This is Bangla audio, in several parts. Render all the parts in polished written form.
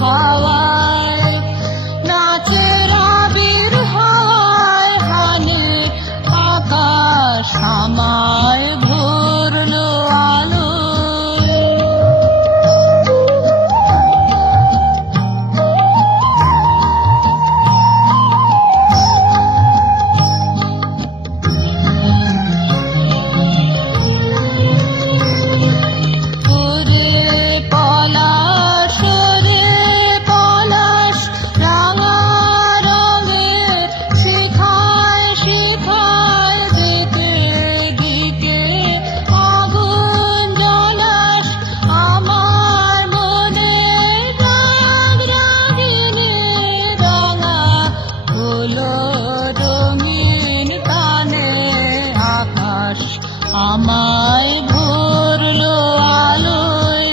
হাওয়ায় নাচের আবির হাওয়ায় হানি আকাশ আমায় ভরলো আলো। আমায় ভরলো আলোয়।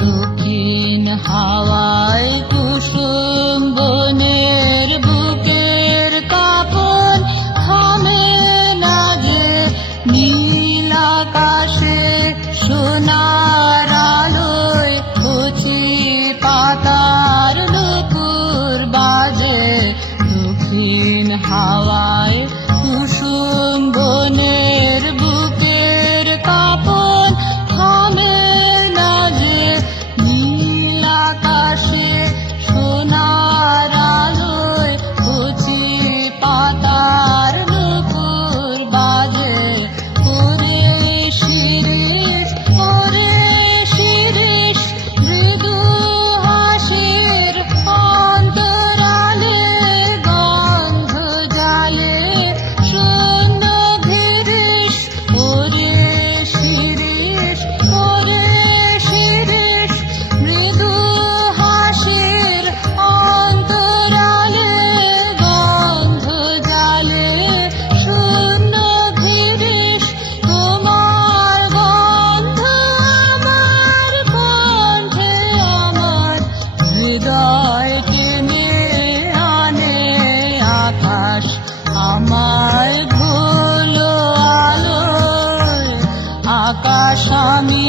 দক্ষিণ হাওয়ায় কুসুম বনের বুকের কাপন থামে না যে নীল আকাশে সোনার আলোয় কচি পাতার নুপুর বাজে। দক্ষিণ হাওয়ায় কুসুম বনের বুকের কাপন থামে না যে নীল আকাশে সোনার আলোয় কচি পাতার নুপুর বাজে। আমায় ভরলো আলোয় আকাশ আমি